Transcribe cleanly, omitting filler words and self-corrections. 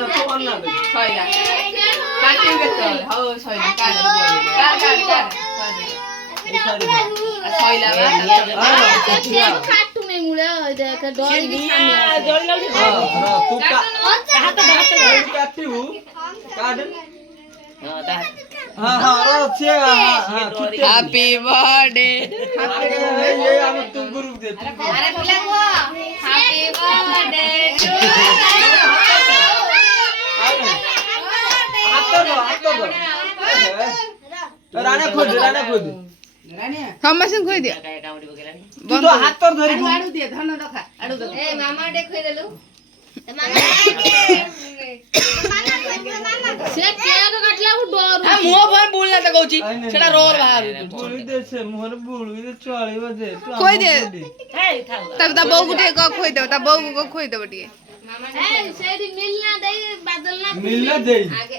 না তো অন্য না ছয়লা কাটি গেছে হাও ছয়লা কাট এই সারি ছয়লা কাটু নেই মুড়ে ওই দেখ ডর तू का काटिव काट हां हां रो छे हां हैप्पी बर्थडे ये हम तुम गुरु दे अरे बोला वो हैप्पी बर्थडे हाथ दो राणा खोद हमसे खोई दिया तू तो हाथ पर धरी आडू दे धन रखा आडू दे ए मामा डे खोई देलु मामा से केक काटला उ डर आ मुंह पर बोलना त कहूची सेटा रोल बाहर बोली दे से मोहर बोलू दे 40 बजे खोई दे तब ता बहू गुटे को खोई दे ता बहू को खोई दे बटिए मामा ए सेडी मिलना दे बदलना मिलना दे आगे